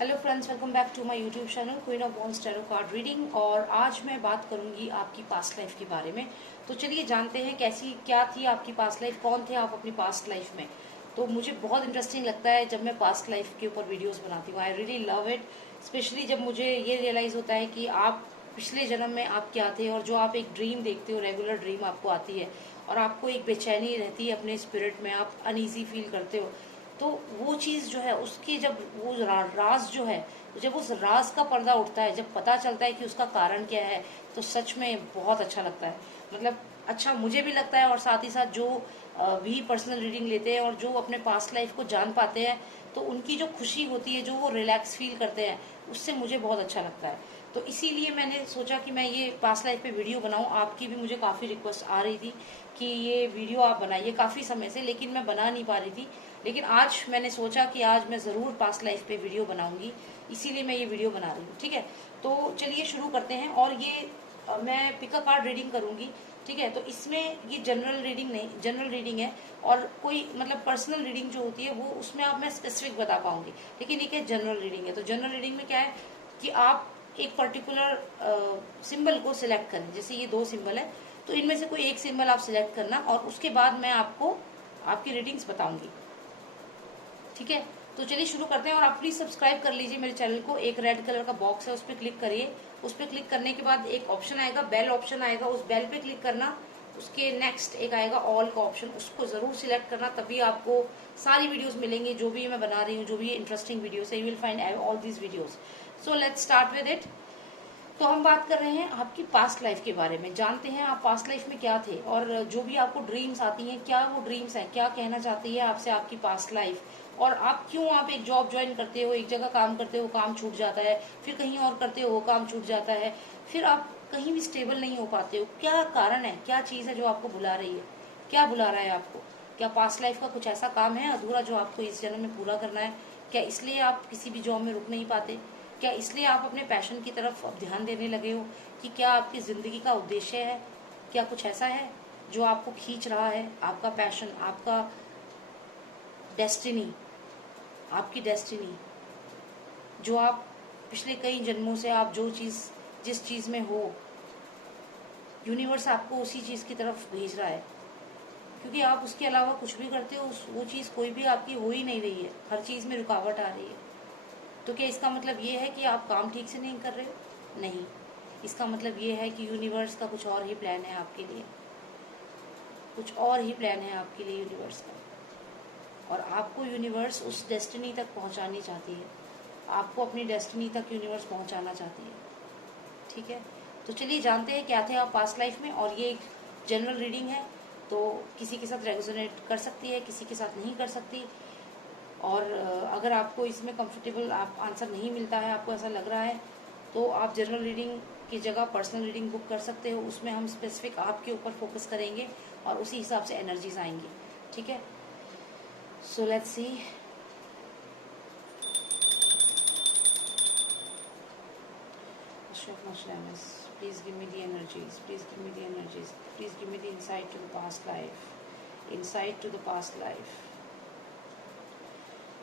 Hello friends, welcome back to my YouTube channel queen of wands tarot card reading. और आज मैं बात करूंगी आपकी पास्ट लाइफ के बारे में। तो चलिए जानते हैं कैसी क्या थी आपकी पास्ट लाइफ, कौन थे आप अपनी पास्ट लाइफ में। तो मुझे बहुत इंटरेस्टिंग लगता है जब मैं पास्ट लाइफ के ऊपर वीडियोस बनाती हूँ। I really love it, specially जब मुझे ये रियलाइज होता है कि आप पिछले जन्म में आप क्या थे, और जो आप एक ड्रीम देखते हो, रेगुलर ड्रीम आपको आती है और आपको एक बेचैनी रहती है अपने स्पिरिट में, आप अनईजी फील करते हो। तो वो चीज़ जो है उसकी जब वो राज जो है, जब उस राज का पर्दा उठता है, जब पता चलता है कि उसका कारण क्या है, तो सच में बहुत अच्छा लगता है। मतलब अच्छा मुझे भी लगता है, और साथ ही साथ जो भी पर्सनल रीडिंग लेते हैं और जो अपने पास्ट लाइफ को जान पाते हैं, तो उनकी जो खुशी होती है, जो वो रिलैक्स फील करते हैं, उससे मुझे बहुत अच्छा लगता है। तो इसीलिए मैंने सोचा कि मैं ये पास्ट लाइफ पे वीडियो बनाऊं। आपकी भी मुझे काफ़ी रिक्वेस्ट आ रही थी कि ये वीडियो आप बनाइए काफ़ी समय से, लेकिन मैं बना नहीं पा रही थी। लेकिन आज मैंने सोचा कि आज मैं ज़रूर पास्ट लाइफ पे वीडियो बनाऊंगी, इसीलिए मैं ये वीडियो बना रही हूँ। ठीक है, तो चलिए शुरू करते हैं। और ये मैं पिक अ कार्ड रीडिंग करूंगी। ठीक है, तो इसमें ये जनरल रीडिंग नहीं, जनरल रीडिंग है। और कोई मतलब पर्सनल रीडिंग जो होती है वो उसमें आप मैं स्पेसिफिक बता पाऊंगी, लेकिन ये जनरल रीडिंग है। तो जनरल रीडिंग में क्या है कि आप एक पर्टिकुलर सिंबल को सिलेक्ट करें। जैसे ये दो सिंबल है, तो इनमें से कोई एक सिंबल आप सिलेक्ट करना, और उसके बाद मैं आपको आपकी रीडिंग्स बताऊंगी। ठीक है, तो चलिए शुरू करते हैं। और आप प्लीज सब्सक्राइब कर लीजिए मेरे चैनल को। एक रेड कलर का बॉक्स है, उस पर क्लिक करिए। उस पर क्लिक करने के बाद एक ऑप्शन आएगा, बेल ऑप्शन आएगा, उस बेल पे क्लिक करना। उसके नेक्स्ट एक आएगा ऑल का ऑप्शन, उसको जरूर सिलेक्ट करना, तभी आपको सारी वीडियोस मिलेंगी जो भी मैं बना रही हूँ, जो भी इंटरेस्टिंग वीडियोस है। You will find all these videos. So let's start with it. तो हम बात कर रहे हैं आपकी पास्ट लाइफ के बारे में। जानते हैं आप पास्ट लाइफ में क्या थे, और जो भी आपको ड्रीम्स आती हैं, क्या वो ड्रीम्स हैं, क्या कहना चाहती है आपसे आपकी पास्ट लाइफ। और आप क्यों आप एक जॉब ज्वाइन करते हो, एक जगह काम करते हो, काम छूट जाता है, फिर कहीं और करते हो, काम छूट जाता है, फिर आप कहीं भी स्टेबल नहीं हो पाते हो। क्या कारण है, क्या चीज़ है जो आपको बुला रही है, क्या बुला रहा है आपको। क्या पास्ट लाइफ का कुछ ऐसा काम है अधूरा जो आपको इस जन्म में पूरा करना है? क्या इसलिए आप किसी भी जॉब में रुक नहीं पाते? क्या इसलिए आप अपने पैशन की तरफ अब ध्यान देने लगे हो? कि क्या आपकी जिंदगी का उद्देश्य है? क्या कुछ ऐसा है जो आपको खींच रहा है, आपका पैशन, आपका डेस्टिनी, आपकी डेस्टिनी, जो आप पिछले कई जन्मों से आप जो चीज जिस चीज में हो, यूनिवर्स आपको उसी चीज की तरफ भेज रहा है। क्योंकि आप उसके अलावा कुछ भी करते हो, वो चीज कोई भी आपकी हो ही नहीं रही है, हर चीज में रुकावट आ रही है। तो क्या इसका मतलब ये है कि आप काम ठीक से नहीं कर रहे हो? नहीं, इसका मतलब ये है कि यूनिवर्स का कुछ और ही प्लान है आपके लिए, कुछ और ही प्लान है आपके लिए यूनिवर्स का। और आपको यूनिवर्स उस डेस्टिनी तक पहुंचानी चाहती है, आपको अपनी डेस्टिनी तक यूनिवर्स पहुंचाना चाहती है। ठीक है, तो चलिए जानते हैं क्या थे आप पास्ट लाइफ में। और ये एक जनरल रीडिंग है, तो किसी के साथ रेजोनेट कर सकती है, किसी के साथ नहीं कर सकती। और अगर आपको इसमें कंफर्टेबल आप आंसर नहीं मिलता है, आपको ऐसा लग रहा है, तो आप जनरल रीडिंग की जगह पर्सनल रीडिंग बुक कर सकते हो। उसमें हम स्पेसिफिक आपके ऊपर फोकस करेंगे और उसी हिसाब से एनर्जीज आएंगी। ठीक है, so let's see. Please give me the energies. Please give me the energies. Please give me the insight to the past life. Insight to the past life.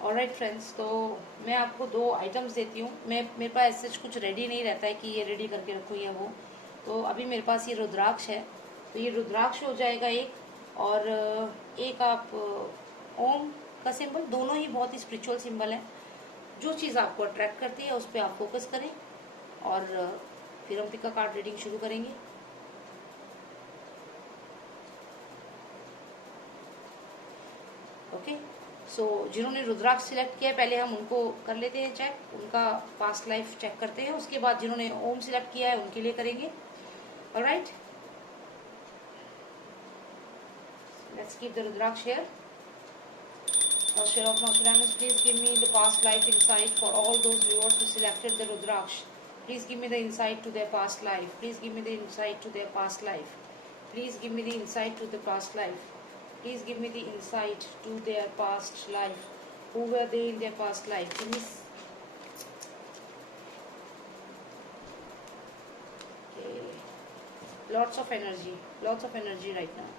Alright friends, तो मैं आपको दो आइटम्स देती हूँ। मेरे पास ऐसे कुछ रेडी नहीं रहता है कि ये रेडी करके रखूँ या वो। तो अभी मेरे पास ये रुद्राक्ष है, तो ये रुद्राक्ष हो जाएगा एक। और एक आप ओम का सिंबल, दोनों ही बहुत ही स्पिरिचुअल सिंबल है। जो चीज़ आपको अट्रैक्ट करती है उस पर आप फोकस करें, और फिर हम पिका कार्ड रीडिंग शुरू करेंगे। ओके, सो जिन्होंने रुद्राक्ष सिलेक्ट किया है, पहले हम उनको कर लेते हैं चेक, उनका पास्ट लाइफ चेक करते हैं। उसके बाद जिन्होंने ओम सिलेक्ट किया है उनके लिए करेंगे। Alright, let's keep the rudraksha here. Share of Nostradamus, please give me the past life insight for all those viewers who selected the Rudraksh. Please give me the insight to their past life. Please give me the insight to their past life. Please give me the insight to the past life. Please give me the insight to their past life. Who were they in their past life? Give me. Okay. Lots of energy right now.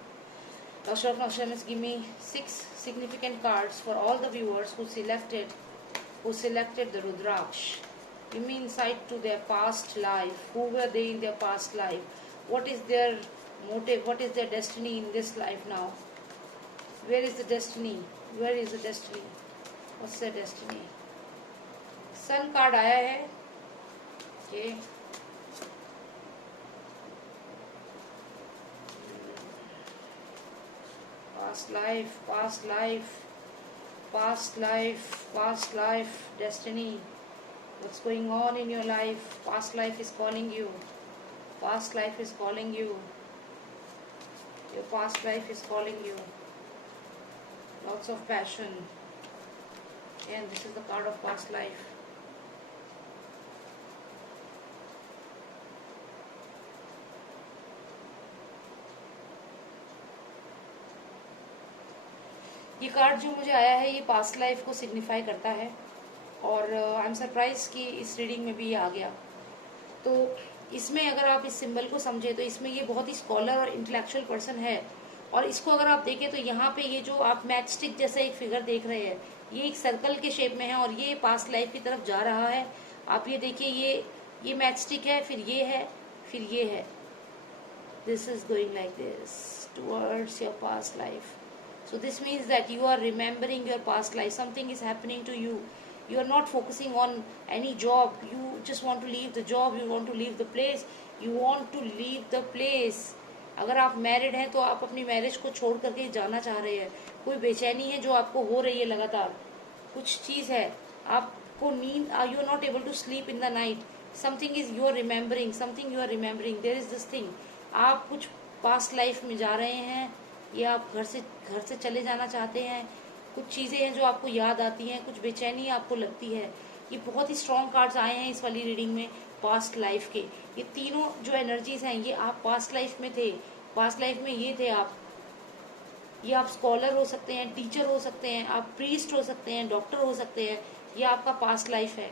Share of Nostradamus, give me 6 significant cards for all the viewers who selected who selected the Rudraksh. Give me insight to their past life. Who were they in their past life? What is their motive? What is their destiny in this life now? Where is the destiny? Where is the destiny? What's their destiny? Sun card आया है. Okay. Past life, past life, past life, past life, destiny. What's going on in your life? Past life is calling you. Past life is calling you. Your past life is calling you. Lots of passion. And this is the card of past life. ये card जो मुझे आया है ये past life को signify करता है और आई एम सरप्राइज कि इस रीडिंग में भी ये आ गया। तो इसमें अगर आप इस सिंबल को समझे तो इसमें ये बहुत ही स्कॉलर और इंटेलेक्चुअल पर्सन है और इसको अगर आप देखें तो यहाँ पे ये जो आप मैच स्टिक जैसा एक फिगर देख रहे हैं ये एक सर्कल के शेप में है और ये पास्ट लाइफ की तरफ जा रहा है। आप ये देखिए ये मैच स्टिक है, फिर ये है, फिर ये है। This is going like this towards your past life. So this means that you are remembering your past life. Something is happening to you. You are not focusing on any job. You just want to leave the job. You want to leave the place. You want to leave the place. अगर आप married हैं तो आप अपनी marriage को छोड़ करके जाना चाह रहे हैं। कोई बेचैनी है जो आपको हो रही है लगातार, कुछ चीज है, आपको नींद, you are not able to sleep in the night. Something is you are remembering, something you are remembering, there is this thing. आप कुछ पास्ट लाइफ में जा रहे हैं या आप घर से चले जाना चाहते हैं। कुछ चीजें हैं जो आपको याद आती हैं, कुछ बेचैनी आपको लगती है। ये बहुत ही स्ट्रॉन्ग कार्ड्स आए हैं इस वाली रीडिंग में पास्ट लाइफ के। ये तीनों जो एनर्जीज हैं ये आप पास्ट लाइफ में थे, पास्ट लाइफ में ये थे आप। ये आप स्कॉलर हो सकते हैं, टीचर हो सकते हैं, आप प्रीस्ट हो सकते हैं, डॉक्टर हो सकते हैं। ये आपका पास्ट लाइफ है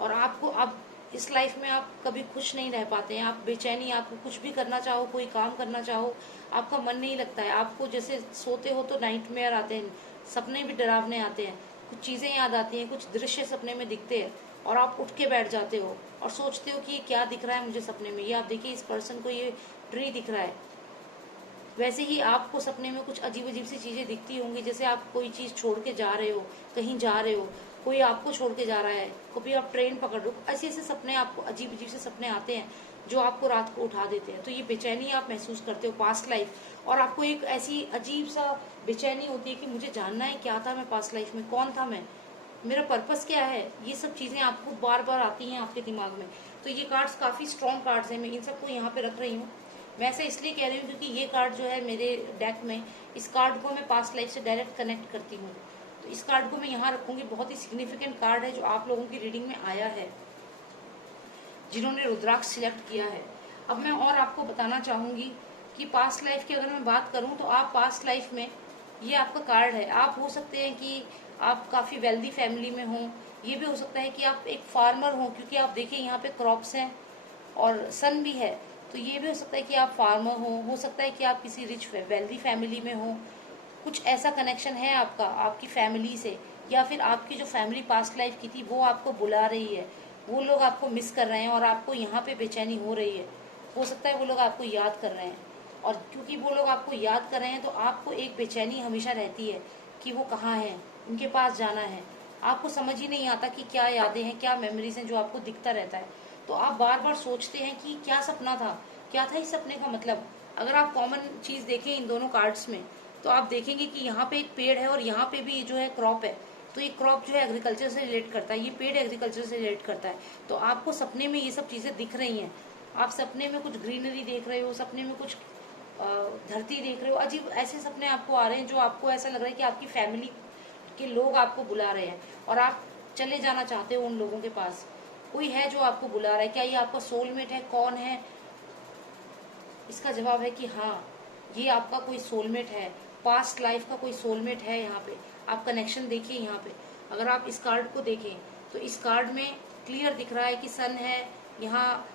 और आपको अब इस लाइफ में आप कभी खुश नहीं रह पाते हैं। आप बेचैनी, आपको कुछ भी करना चाहो, कोई काम करना चाहो, आपका मन नहीं लगता है। आपको जैसे सोते हो तो नाइटमेयर आते हैं, सपने भी डरावने आते हैं, कुछ चीजें याद आती हैं, कुछ दृश्य सपने में दिखते हैं और आप उठ के बैठ जाते हो और सोचते हो कि ये क्या दिख रहा है मुझे सपने में। ये आप देखिए इस पर्सन को ये ट्री दिख रहा है। वैसे ही आपको सपने में कुछ अजीब अजीब सी चीजें दिखती होंगी, जैसे आप कोई चीज छोड़ के जा रहे हो, कहीं जा रहे हो, कोई आपको छोड़ के जा रहा है, कभी आप ट्रेन पकड़ रहे हो। ऐसे ऐसे सपने आपको अजीब अजीब से सपने आते हैं जो आपको रात को उठा देते हैं। तो ये बेचैनी आप महसूस करते हो पास्ट लाइफ और आपको एक ऐसी अजीब सा बेचैनी होती है कि मुझे जानना है क्या था मैं पास्ट लाइफ में, कौन था मैं, मेरा पर्पस क्या है। ये सब चीजें आपको बार बार आती हैं आपके दिमाग में। तो ये कार्ड्स काफी स्ट्रॉन्ग कार्ड्स हैं। मैं इन सबको यहाँ पे रख रही हूँ। मैं ऐसा इसलिए कह रही हूँ क्योंकि ये कार्ड जो है मेरे डेक में, इस कार्ड को मैं पास्ट लाइफ से डायरेक्ट कनेक्ट करती हूँ। तो इस कार्ड को मैं यहाँ रखूंगी। बहुत ही सिग्निफिकेंट कार्ड है जो आप लोगों की रीडिंग में आया है जिन्होंने रुद्राक्ष सिलेक्ट किया है। अब मैं और आपको बताना चाहूंगी कि पास्ट लाइफ की अगर मैं बात करूं तो आप पास्ट लाइफ में, ये आपका कार्ड है। आप हो सकते हैं कि आप काफी वेल्दी फैमिली में हो, ये भी हो सकता है कि आप एक फार्मर हो, क्योंकि आप देखिए यहाँ पे क्रॉप्स हैं और सन भी है। तो ये भी हो सकता है कि आप फार्मर हो सकता है कि आप किसी रिच वेल्दी फैमिली में हो। कुछ ऐसा कनेक्शन है आपका आपकी फैमिली से, या फिर आपकी जो फैमिली पास्ट लाइफ की थी वो आपको बुला रही है, वो लोग आपको मिस कर रहे हैं और आपको यहाँ पे बेचैनी हो रही है। हो सकता है वो लोग आपको याद कर रहे हैं और क्योंकि वो लोग आपको याद कर रहे हैं तो आपको एक बेचैनी हमेशा रहती है कि वो कहाँ हैं, उनके पास जाना है। आपको समझ ही नहीं आता कि क्या यादें हैं, क्या मेमोरीज हैं जो आपको दिखता रहता है। तो आप बार बार सोचते हैं कि क्या सपना था, क्या था इस सपने का मतलब। अगर आप कॉमन चीज देखें इन दोनों कार्ड्स में तो आप देखेंगे कि यहाँ पे एक पेड़ है और यहाँ पे भी जो है क्रॉप है। तो ये क्रॉप जो है एग्रीकल्चर से रिलेट करता है, ये पेड़ एग्रीकल्चर से रिलेट करता है। तो आपको सपने में ये सब चीजें दिख रही हैं। आप सपने में कुछ ग्रीनरी देख रहे हो, सपने में कुछ धरती देख रहे हो, अजीब ऐसे सपने आपको आ रहे हैं जो आपको ऐसा लग रहा है कि आपकी फैमिली के लोग आपको बुला रहे हैं और आप चले जाना चाहते हो उन लोगों के पास। कोई है जो आपको बुला रहा है। क्या ये आपका सोलमेट है? कौन है? इसका जवाब है कि हाँ, ये आपका कोई सोलमेट है, पास्ट लाइफ का कोई सोलमेट है। यहाँ पे आप कनेक्शन देखिए। यहाँ पे अगर आप इस कार्ड को देखें तो इस कार्ड में क्लियर दिख रहा है कि सन है, यहाँ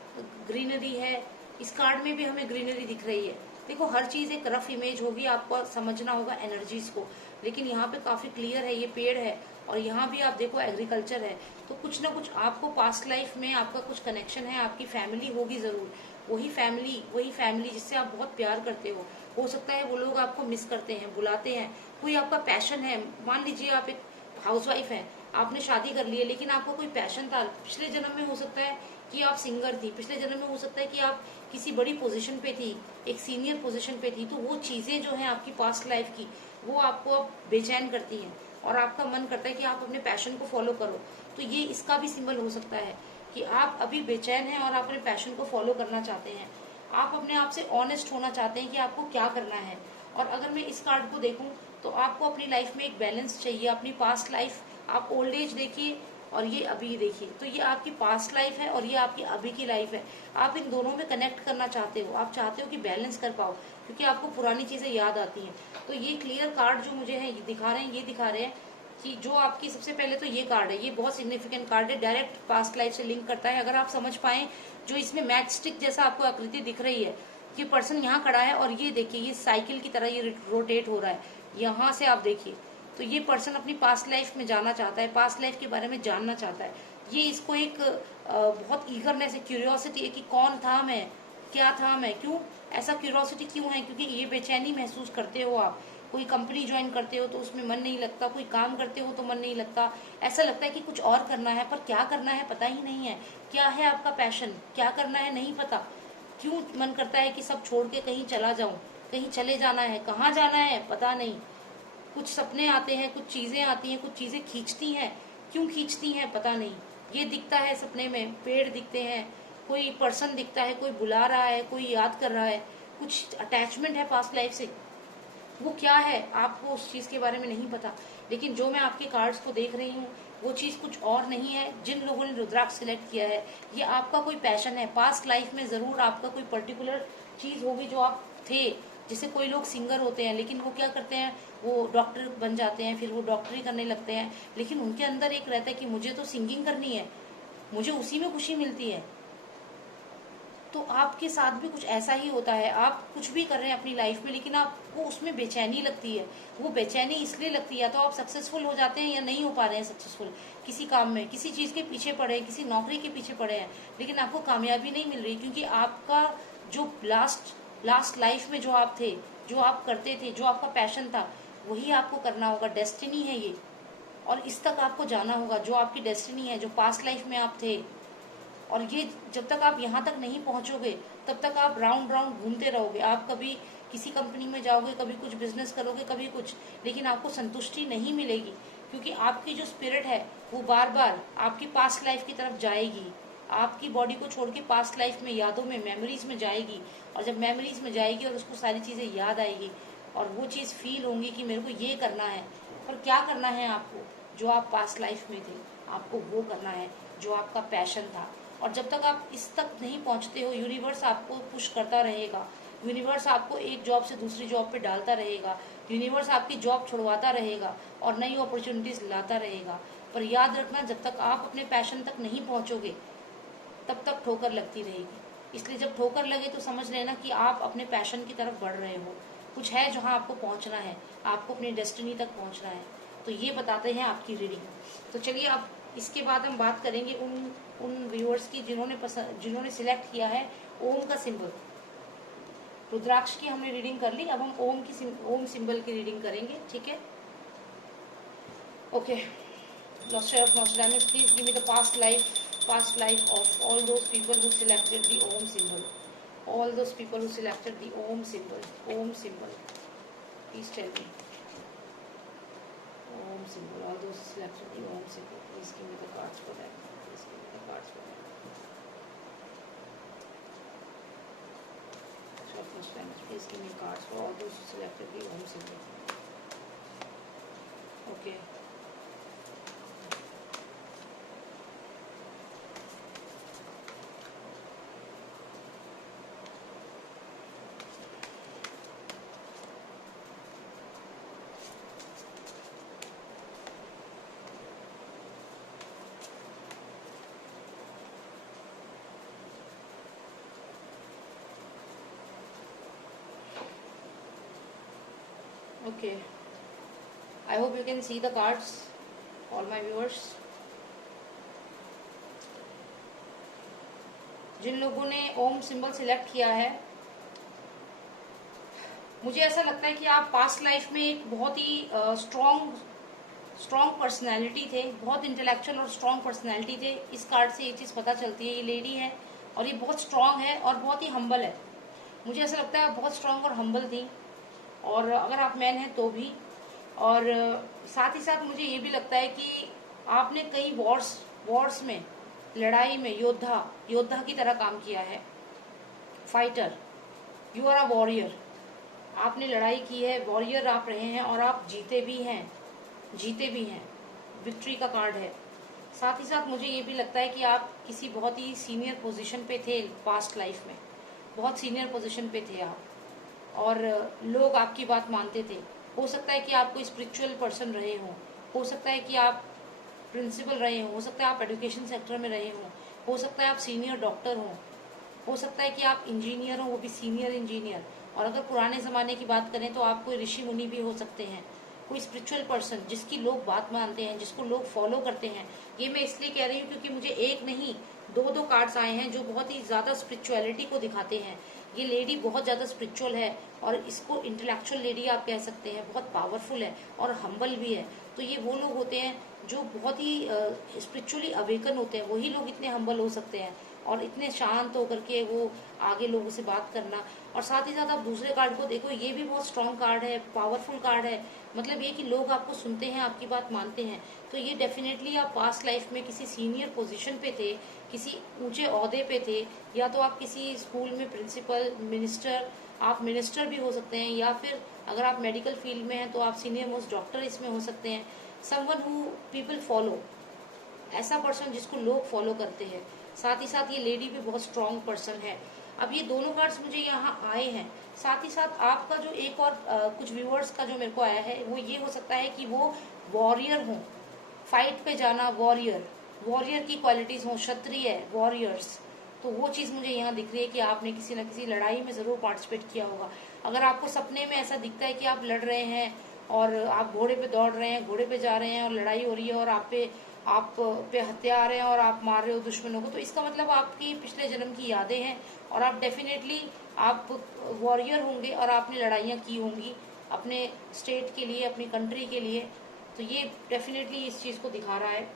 ग्रीनरी है। इस कार्ड में भी हमें ग्रीनरी दिख रही है। देखो हर चीज एक रफ इमेज होगी, आपको समझना होगा एनर्जीज को, लेकिन यहाँ पे काफी क्लियर है। ये पेड़ है और यहाँ भी आप देखो एग्रीकल्चर है। तो कुछ ना कुछ आपको पास्ट लाइफ में आपका कुछ कनेक्शन है, आपकी फैमिली होगी जरूर। वही फैमिली जिससे आप बहुत प्यार करते हो सकता है वो लोग आपको मिस करते हैं, बुलाते हैं। कोई आपका पैशन है, मान लीजिए आप एक हाउसवाइफ हैं, आपने शादी कर ली है, लेकिन आपको कोई पैशन था पिछले जन्म में, हो सकता है कि आप सिंगर थी, पिछले जन्म में हो सकता है कि आप किसी बड़ी पोजीशन पे थी, एक सीनियर पोजीशन पे थी। तो वो चीजें जो हैं आपकी पास्ट लाइफ की, वो आपको अब बेचैन करती हैं और आपका मन करता है कि आप अपने पैशन को फॉलो करो। तो ये इसका भी सिंबल हो सकता है कि आप अभी बेचैन हैं और आप अपने पैशन को फॉलो करना चाहते हैं। आप अपने आप से ऑनेस्ट होना चाहते हैं कि आपको क्या करना है। और अगर मैं इस कार्ड को देखूं तो आपको अपनी लाइफ में एक बैलेंस चाहिए। अपनी पास्ट लाइफ, आप ओल्ड एज देखिए और ये अभी देखिए, तो ये आपकी पास्ट लाइफ है और ये आपकी अभी की लाइफ है। आप इन दोनों में कनेक्ट करना चाहते हो, आप चाहते हो कि बैलेंस कर पाओ, क्योंकि आपको पुरानी चीजें याद आती हैं। तो ये क्लियर कार्ड जो मुझे है दिखा रहे हैं, ये दिखा रहे हैं कि जो आपकी, सबसे पहले तो ये कार्ड है, ये बहुत सिग्निफिकेंट कार्ड है, डायरेक्ट पास्ट लाइफ से लिंक करता है। अगर आप समझ पाए, जो इसमें मैच स्टिक जैसा आपको आकृति दिख रही है, ये पर्सन यहाँ खड़ा है और ये देखिए ये साइकिल की तरह ये रोटेट हो रहा है, यहाँ से आप देखिए। तो ये पर्सन अपनी पास्ट लाइफ में जाना चाहता है, पास्ट लाइफ के बारे में जानना चाहता है। ये इसको एक बहुत ईगरनेस है, क्यूरियोसिटी है कि कौन था मैं, क्या था मैं, क्यों ऐसा क्यूरियोसिटी क्यों है, क्योंकि ये बेचैनी महसूस करते हो आप। कोई कंपनी ज्वाइन करते हो तो उसमें मन नहीं लगता, कोई काम करते हो तो मन नहीं लगता, ऐसा लगता है कि कुछ और करना है, पर क्या करना है पता ही नहीं है। क्या है आपका पैशन, क्या करना है नहीं पता। क्यों मन करता है कि सब छोड़ के कहीं चला जाऊं, कहीं चले जाना है, कहाँ जाना है पता नहीं। कुछ सपने आते हैं, कुछ चीजें आती हैं, कुछ चीजें खींचती हैं, क्यों खींचती हैं पता नहीं। ये दिखता है सपने में, पेड़ दिखते हैं, कोई पर्सन दिखता है, कोई बुला रहा है, कोई याद कर रहा है, कुछ अटैचमेंट है पास्ट लाइफ से। वो क्या है आपको उस चीज के बारे में नहीं पता, लेकिन जो मैं आपके कार्ड्स को देख रही हूँ वो चीज कुछ और नहीं है। जिन लोगों ने रुद्राक्ष सिलेक्ट किया है, ये आपका कोई पैशन है। पास्ट लाइफ में जरूर आपका कोई पर्टिकुलर चीज होगी जो आप थे। जैसे कोई लोग सिंगर होते हैं, लेकिन वो क्या करते हैं, वो डॉक्टर बन जाते हैं, फिर वो डॉक्टरी करने लगते हैं, लेकिन उनके अंदर एक रहता है कि मुझे तो सिंगिंग करनी है, मुझे उसी में खुशी मिलती है। तो आपके साथ भी कुछ ऐसा ही होता है। आप कुछ भी कर रहे हैं अपनी लाइफ में, लेकिन आपको उसमें बेचैनी लगती है। वो बेचैनी इसलिए लगती है, या तो आप सक्सेसफुल हो जाते हैं या नहीं हो पा रहे हैं सक्सेसफुल किसी काम में, किसी चीज के पीछे पड़े हैं, किसी नौकरी के पीछे पड़े हैं, लेकिन आपको कामयाबी नहीं मिल रही, क्योंकि आपका जो लास्ट लाइफ में जो आप थे, जो आप करते थे, जो आपका पैशन था, वही आपको करना होगा। डेस्टिनी है ये, और इस तक आपको जाना होगा। जो आपकी डेस्टिनी है, जो पास्ट लाइफ में आप थे, और ये जब तक आप यहाँ तक नहीं पहुंचोगे तब तक आप राउंड राउंड घूमते रहोगे। आप कभी किसी कंपनी में जाओगे, कभी कुछ बिजनेस करोगे, कभी कुछ, लेकिन आपको संतुष्टि नहीं मिलेगी, क्योंकि आपकी जो स्पिरिट है वो बार बार आपकी पास्ट लाइफ की तरफ जाएगी। आपकी बॉडी को छोड़ के पास्ट लाइफ में, यादों में, मेमोरीज में जाएगी। और जब मेमोरीज में जाएगी और उसको सारी चीजें याद आएगी और वो चीज फील होंगी कि मेरे को ये करना है। पर क्या करना है आपको, जो आप पास्ट लाइफ में थे आपको वो करना है, जो आपका पैशन था। और जब तक आप इस तक नहीं पहुंचते हो, यूनिवर्स आपको पुश करता रहेगा, यूनिवर्स आपको एक जॉब से दूसरी जॉब पे डालता रहेगा, यूनिवर्स आपकी जॉब छुड़वाता रहेगा और नई अपॉर्चुनिटीज लाता रहेगा। पर याद रखना, जब तक आप अपने पैशन तक नहीं पहुंचोगे तब तक ठोकर लगती रहेगी। इसलिए जब ठोकर लगे तो समझ लेना कि आप अपने पैशन की तरफ बढ़ रहे हो, कुछ है जहाँ आपको पहुंचना है, आपको अपनी डेस्टिनी तक पहुंचना है। तो ये बताते हैं आपकी रीडिंग। तो चलिए अब इसके बाद हम बात करेंगे उन व्यूअर्स की जिन्होंने सिलेक्ट किया है ओम का सिंबल। रुद्राक्ष की हमने रीडिंग कर ली, अब हम ओम सिंबल की रीडिंग करेंगे, ठीक है। Okay, Master of Nostradamus, please give me the past life of all those people who selected the Om symbol. All those people who selected the Om symbol. Om symbol. Please tell me. Om symbol. All those who selected the Om symbol. Please give me the cards for them. Please give me the cards for them. Master of Nostradamus, please give me cards for all those who selected the Om symbol. Okay. Okay, I hope you can see the cards. All my viewers. जिन लोगों ने ओम symbol select किया है, मुझे ऐसा लगता है कि आप पास्ट लाइफ में एक बहुत ही स्ट्रॉन्ग पर्सनैलिटी थे, बहुत इंटेलेक्चुअल और स्ट्रॉन्ग पर्सनैलिटी थे। इस कार्ड से ये चीज़ पता चलती है। ये लेडी है और ये बहुत स्ट्रॉन्ग है और बहुत ही हम्बल है। मुझे ऐसा लगता है आप बहुत स्ट्रॉन्ग और हम्बल थी, और अगर आप मैन हैं तो भी। और साथ ही साथ मुझे ये भी लगता है कि आपने कई वॉर्स में, लड़ाई में योद्धा की तरह काम किया है। Fighter, you are a warrior. आपने लड़ाई की है, वॉरियर आप रहे हैं और आप जीते भी हैं। विक्ट्री का कार्ड है। साथ ही साथ मुझे ये भी लगता है कि आप किसी बहुत ही सीनियर पोजीशन पे थे पास्ट लाइफ में, बहुत सीनियर पोजीशन पे थे आप, और लोग आपकी बात मानते थे। हो सकता है कि आप कोई स्पिरिचुअल पर्सन रहे हों, हो सकता है कि आप प्रिंसिपल रहे हों, हो सकता है आप एजुकेशन सेक्टर में रहे हों, हो सकता है आप सीनियर डॉक्टर हों, हो सकता है कि आप इंजीनियर हों, वो भी सीनियर इंजीनियर। और अगर पुराने ज़माने की बात करें तो आप कोई ऋषि मुनि भी हो सकते हैं, कोई स्पिरिचुअल पर्सन जिसकी लोग बात मानते हैं, जिसको लोग फॉलो करते हैं। ये मैं इसलिए कह रही हूँ क्योंकि मुझे एक नहीं दो कार्ड्स आए हैं जो बहुत ही ज़्यादा स्पिरिचुअलिटी को दिखाते हैं। ये लेडी बहुत ज़्यादा स्पिरिचुअल है और इसको इंटेलेक्चुअल लेडी आप कह सकते हैं, बहुत पावरफुल है और हम्बल भी है। तो ये वो लोग होते हैं जो बहुत ही स्पिरिचुअली अवेकन होते हैं, वही लोग इतने हम्बल हो सकते हैं और इतने शांत होकर के वो आगे लोगों से बात करना। और साथ ही साथ आप दूसरे कार्ड को देखो, ये भी बहुत स्ट्रॉन्ग कार्ड है, पावरफुल कार्ड है। मतलब ये कि लोग आपको सुनते हैं, आपकी बात मानते हैं। तो ये डेफिनेटली आप पास्ट लाइफ में किसी सीनियर पोजीशन पे थे, किसी ऊंचे ओहदे पे थे, या तो आप किसी स्कूल में प्रिंसिपल, मिनिस्टर, आप मिनिस्टर भी हो सकते हैं, या फिर अगर आप मेडिकल फील्ड में हैं तो आप सीनियर मोस्ट डॉक्टर इसमें हो सकते हैं। समवन हु पीपल फॉलो, ऐसा पर्सन जिसको लोग फॉलो करते हैं। साथ ही साथ ये लेडी भी बहुत स्ट्रॉन्ग पर्सन है। अब ये दोनों कार्ड्स मुझे यहाँ आए हैं। साथ ही साथ आपका जो एक और कुछ व्यूअर्स का जो मेरे को आया है वो ये हो सकता है कि वो वॉरियर हो, फाइट पे जाना, वॉरियर की क्वालिटीज हो, क्षत्रिय वॉरियर्स। तो वो चीज़ मुझे यहाँ दिख रही है कि आपने किसी न किसी लड़ाई में ज़रूर पार्टिसिपेट किया होगा। अगर आपको सपने में ऐसा दिखता है कि आप लड़ रहे हैं और आप घोड़े पे दौड़ रहे हैं, घोड़े पे जा रहे हैं और लड़ाई हो रही है और आप पे हथियार हैं और आप मार रहे हो दुश्मनों को, तो इसका मतलब आपकी पिछले जन्म की यादें हैं और आप डेफिनेटली आप वॉरियर होंगे और आपने लड़ाइयाँ की होंगी अपने स्टेट के लिए, अपनी कंट्री के लिए। तो ये डेफिनेटली इस चीज़ को दिखा रहा है।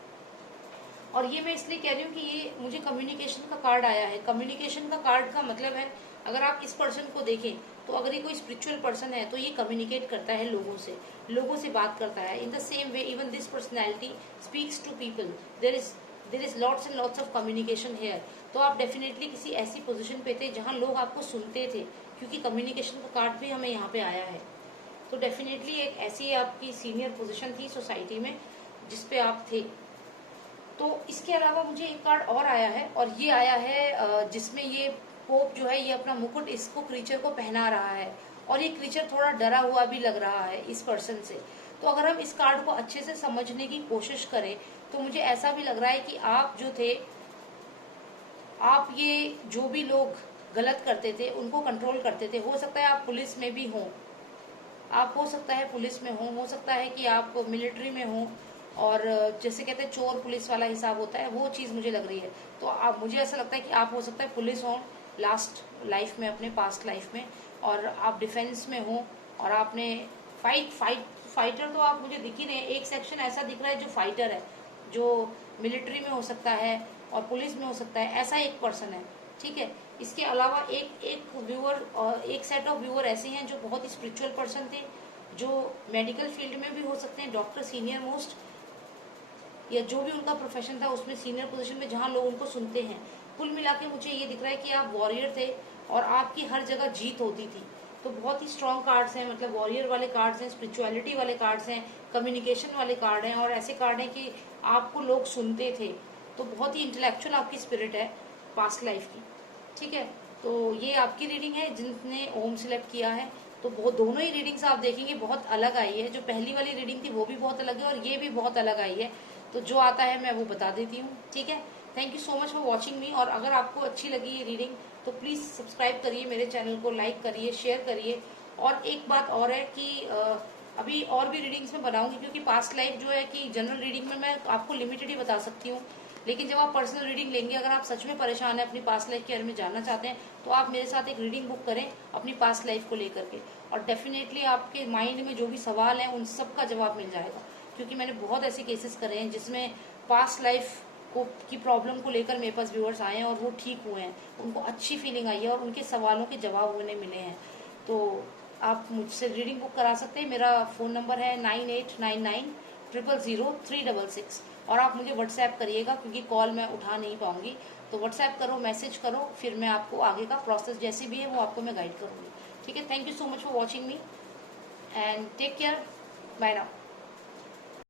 और ये मैं इसलिए कह रही हूँ कि ये मुझे कम्युनिकेशन का कार्ड आया है। कम्युनिकेशन का कार्ड का मतलब है, अगर आप इस पर्सन को देखें तो अगर ये कोई स्पिरिचुअल पर्सन है तो ये कम्युनिकेट करता है लोगों से बात करता है। In the same way even this personality speaks to people. There is lots and lots of communication here. तो आप डेफिनेटली किसी ऐसी पोजिशन पे थे जहाँ लोग आपको सुनते थे, क्योंकि कम्युनिकेशन का कार्ड भी हमें यहाँ पे आया है। तो डेफिनेटली एक ऐसी आपकी सीनियर पोजिशन थी सोसाइटी में जिसपे आप थे। तो इसके अलावा मुझे एक कार्ड और आया है, और ये आया है जिसमें ये पोप जो है ये अपना मुकुट इसको क्रीचर को पहना रहा है, और ये क्रीचर थोड़ा डरा हुआ भी लग रहा है इस पर्सन से। तो अगर हम इस कार्ड को अच्छे से समझने की कोशिश करें तो मुझे ऐसा भी लग रहा है कि आप जो थे, आप ये जो भी लोग गलत करते थे उनको कंट्रोल करते थे। हो सकता है आप पुलिस में भी हों, आप हो सकता है पुलिस में हो सकता है कि आप मिलिट्री में हो, और जैसे कहते हैं चोर पुलिस वाला हिसाब होता है, वो चीज़ मुझे लग रही है। तो आप, मुझे ऐसा लगता है कि आप हो सकता है पुलिस हो लास्ट लाइफ में, अपने पास्ट लाइफ में, और आप डिफेंस में हो और आपने फाइटर तो आप मुझे दिख ही रहे हैं। एक सेक्शन ऐसा दिख रहा है जो फाइटर है, जो मिलिट्री में हो सकता है और पुलिस में हो सकता है, ऐसा एक पर्सन है। ठीक है, इसके अलावा एक व्यूअर और एक सेट ऑफ व्यूअर ऐसे हैं जो बहुत ही स्पिरिचुअल पर्सन थे, जो मेडिकल फील्ड में भी हो सकते हैं, डॉक्टर सीनियर मोस्ट, या जो भी उनका प्रोफेशन था उसमें सीनियर पोजीशन में जहां लोग उनको सुनते हैं। कुल मिला के मुझे ये दिख रहा है कि आप वॉरियर थे और आपकी हर जगह जीत होती थी। तो बहुत ही स्ट्रॉन्ग कार्ड्स हैं, मतलब वॉरियर वाले कार्ड्स हैं, स्पिरिचुअलिटी वाले कार्ड्स हैं, कम्युनिकेशन वाले कार्ड हैं, और ऐसे कार्ड हैं कि आपको लोग सुनते थे। तो बहुत ही इंटेलेक्चुअल आपकी स्पिरिट है पास्ट लाइफ की। ठीक है, तो ये आपकी रीडिंग है जिनने ओम सिलेक्ट किया है। तो वो दोनों ही रीडिंग्स आप देखेंगे बहुत अलग आई है। जो पहली वाली रीडिंग थी वो भी बहुत अलग है और ये भी बहुत अलग आई है। तो जो आता है मैं वो बता देती हूँ। ठीक है, thank you so much for watching मी। और अगर आपको अच्छी लगी ये रीडिंग तो प्लीज़ सब्सक्राइब करिए मेरे चैनल को, लाइक करिए, शेयर करिए। और एक बात और है कि अभी और भी रीडिंग्स में बनाऊंगी, क्योंकि पास्ट लाइफ जो है कि जनरल रीडिंग में मैं आपको लिमिटेड ही बता सकती हूँ, लेकिन जब आप पर्सनल रीडिंग लेंगे, अगर आप सच में परेशान हैं अपनी पास्ट लाइफ के बारे में जानना चाहते हैं, तो आप मेरे साथ एक रीडिंग बुक करें अपनी पास्ट लाइफ को लेकर के, और डेफिनेटली आपके माइंड में जो भी सवाल है उन सब का जवाब मिल जाएगा। क्योंकि मैंने बहुत ऐसे केसेस करे हैं जिसमें पास्ट लाइफ को की प्रॉब्लम को लेकर मेरे पास व्यूअर्स आए हैं और वो ठीक हुए हैं, उनको अच्छी फीलिंग आई है और उनके सवालों के जवाब उन्हें मिले हैं। तो आप मुझसे रीडिंग बुक करा सकते हैं। मेरा फ़ोन नंबर है 9899000366, और आप मुझे व्हाट्सएप करिएगा, क्योंकि कॉल मैं उठा नहीं पाऊंगी। तो व्हाट्सएप करो, मैसेज करो, फिर मैं आपको आगे का प्रोसेस जैसी भी है वो आपको मैं गाइड करूँगी। ठीक है, thank you so much for watching me and take care, bye now.